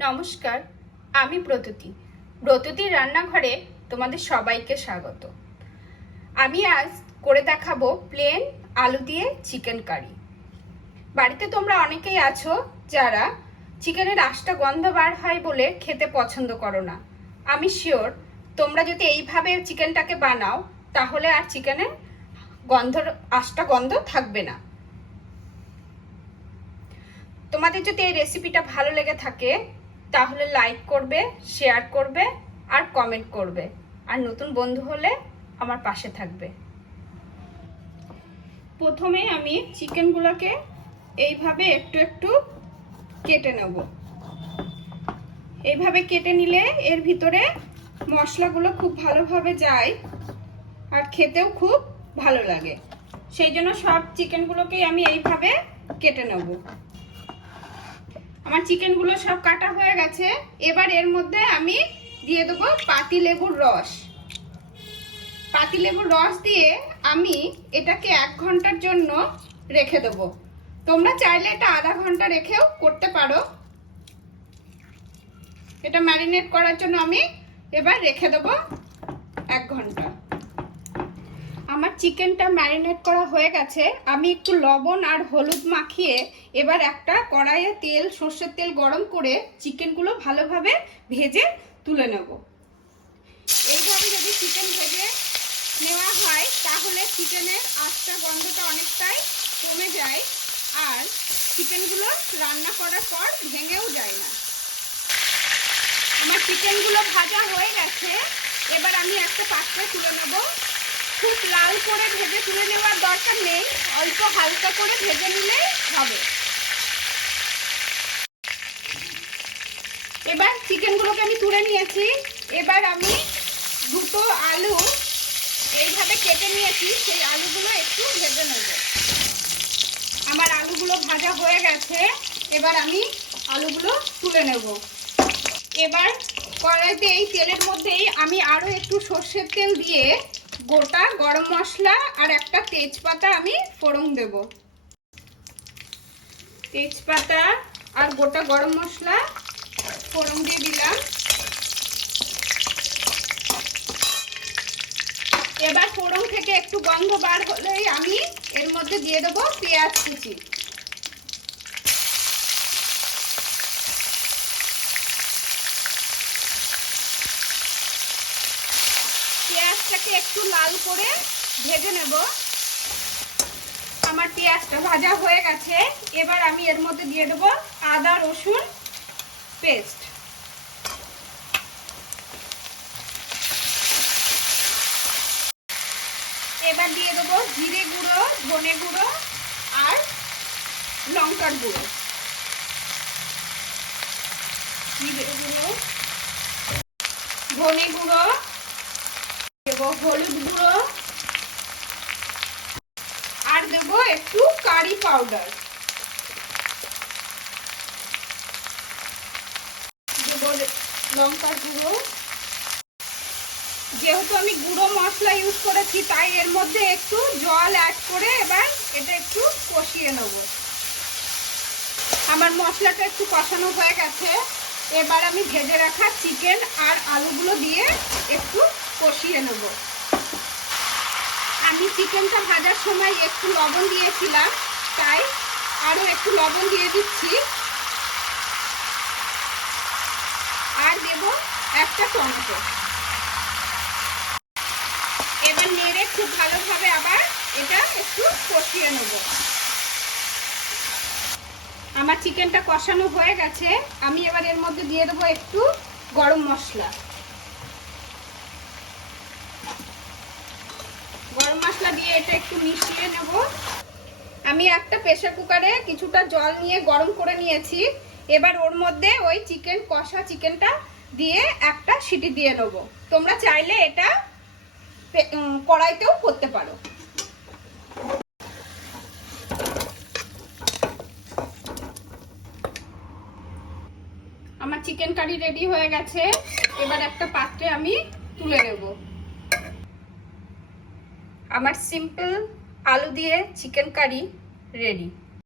নমস্কার, আমি ব্রততির রান্নাঘরে তোমাদের সবাইকে স্বাগত। আমি আজ করে দেখাবো প্লেন আলু দিয়ে চিকেন কারি। বাড়িতে তোমরা অনেকেই আছো যারা চিকেনের আঁশটা গন্ধ বার হয় বলে খেতে পছন্দ করো না। আমি শিওর তোমরা যদি এইভাবে চিকেনটাকে বানাও তাহলে আর চিকেনের আঁশটা গন্ধ থাকবে না। তোমাদের যদি এই রেসিপিটা ভালো লেগে থাকে তাহলে লাইক করবে, শেয়ার করবে আর কমেন্ট করবে, আর নতুন বন্ধু হলে আমার পাশে থাকবে। প্রথমে আমি চিকেনগুলোকে এইভাবে একটু একটু কেটে নেব। এইভাবে কেটে নিলে এর ভিতরে মশলাগুলো খুব ভালোভাবে যায় আর খেতেও খুব ভালো লাগে। সেই জন্য সব চিকেনগুলোকেই আমি এইভাবে কেটে নেব। আমার চিকেনগুলো সব কাটা হয়ে গেছে। এবার এর মধ্যে আমি দিয়ে দেবো পাতিলেবুর রস। পাতিলেবুর রস দিয়ে আমি এটাকে 1 ঘন্টার জন্য রেখে দেব। তোমরা চাইলে এটা আধা ঘন্টা রেখেও করতে পারো। এটা ম্যারিনেট করার জন্য আমি এবার রেখে দেব 1 ঘন্টা। আমার চিকেনটা ম্যারিনেট করা হয়ে গেছে। আমি একটু লবণ আর হলুদ মাখিয়ে এবার একটা কড়াইয়ে সর্ষের তেল গরম করে চিকেনগুলো ভালোভাবে ভেজে তুলে নেব। এইভাবে যদি চিকেন ভেজে নেওয়া হয় তাহলে চিকেনের আঁশটা গন্ধটা অনেকটাই কমে যায় আর চিকেনগুলো রান্না করার পর ভেঙেও যায় না। আমার চিকেনগুলো ভাজা হয়ে গেছে। এবার আমি একটা পাত্রে তুলে নেব। খুব লাল করে ভেজে তুলে নেওয়ার দরকার নেই, অল্প হালকা করে ভেজে নিলেই হবে। এবার চিকেনগুলোকে আমি তুলে নিয়েছি। এবার আমি দুটো আলু এইভাবে কেটে নিয়েছি, সেই আলুগুলো একটু ভেজে নেব। আমার আলুগুলো ভাজা হয়ে গেছে। এবার আমি আলুগুলো তুলে নেব। এবার কড়াইতে এই তেলের মধ্যেই আমি আরো একটু সর্ষের তেল দিয়ে গোটা গরম মশলা আর একটা তেজপাতা আমি ফোড়ন দেব। তেজপাতা আর গোটা গরম মশলা ফোড়ন দিয়ে দিলাম। এবার ফোড়ন থেকে একটু গন্ধ বার হলেই আমি এর মধ্যে দিয়ে দেব পেঁয়াজ কুচি। পেঁয়াজটাকে একটু লাল করে ভেজে নেব। আমার পেঁয়াজটা ভাজা হয়ে গেছে। এবার আমি এর মধ্যে দিয়ে দেব আদা রসুন পেস্ট। এবার দিয়ে দেব জিরে গুঁড়ো, ধনে গুঁড়ো আর লঙ্কার গুঁড়ো। জিরে গুঁড়ো, ধনে গুঁড়ো, দেব হলুদ গুঁড়ো আর দেব একটু কারি পাউডার। দেব লঙ্কার গুঁড়ো। যেহেতু আমি গুঁড়ো মশলা ইউজ করেছি তাই এর মধ্যে একটু জল অ্যাড করে এবার এটা একটু কষিয়ে নেব। আমার মশলাটা একটু কষানো হয়ে গেছে। এবার আমি ভেজে রাখা চিকেন আর আলুগুলো দিয়ে একটু কষিয়ে নেব। আমি চিকেনটা ভাজার সময় একটু লবণ দিয়েছিলাম, তাই আরো একটু লবণ দিয়ে দিচ্ছি। আর দেব একটা টমেটো। এবার নেড়ে খুব ভালোভাবে আবার এটা একটু কষিয়ে নেব। আমার চিকেনটা কষানো হয়ে গেছে। আমি এবার এর মধ্যে দিয়ে দেবো একটু গরম মশলা। গরম মশলা দিয়ে এটা একটু মিশিয়ে নেব। আমি একটা প্রেসার কুকারে কিছুটা জল নিয়ে গরম করে নিয়েছি। এবার ওর মধ্যে ওই কষা চিকেনটা দিয়ে একটা সিটি দিয়ে নেব। তোমরা চাইলে এটা কড়াইতেও করতে পারো। আমার চিকেন কারি রেডি হয়ে গেছে। এবার একটা পাত্রে আমি তুলে নেব। আমার সিম্পল আলু দিয়ে চিকেন কারি রেডি।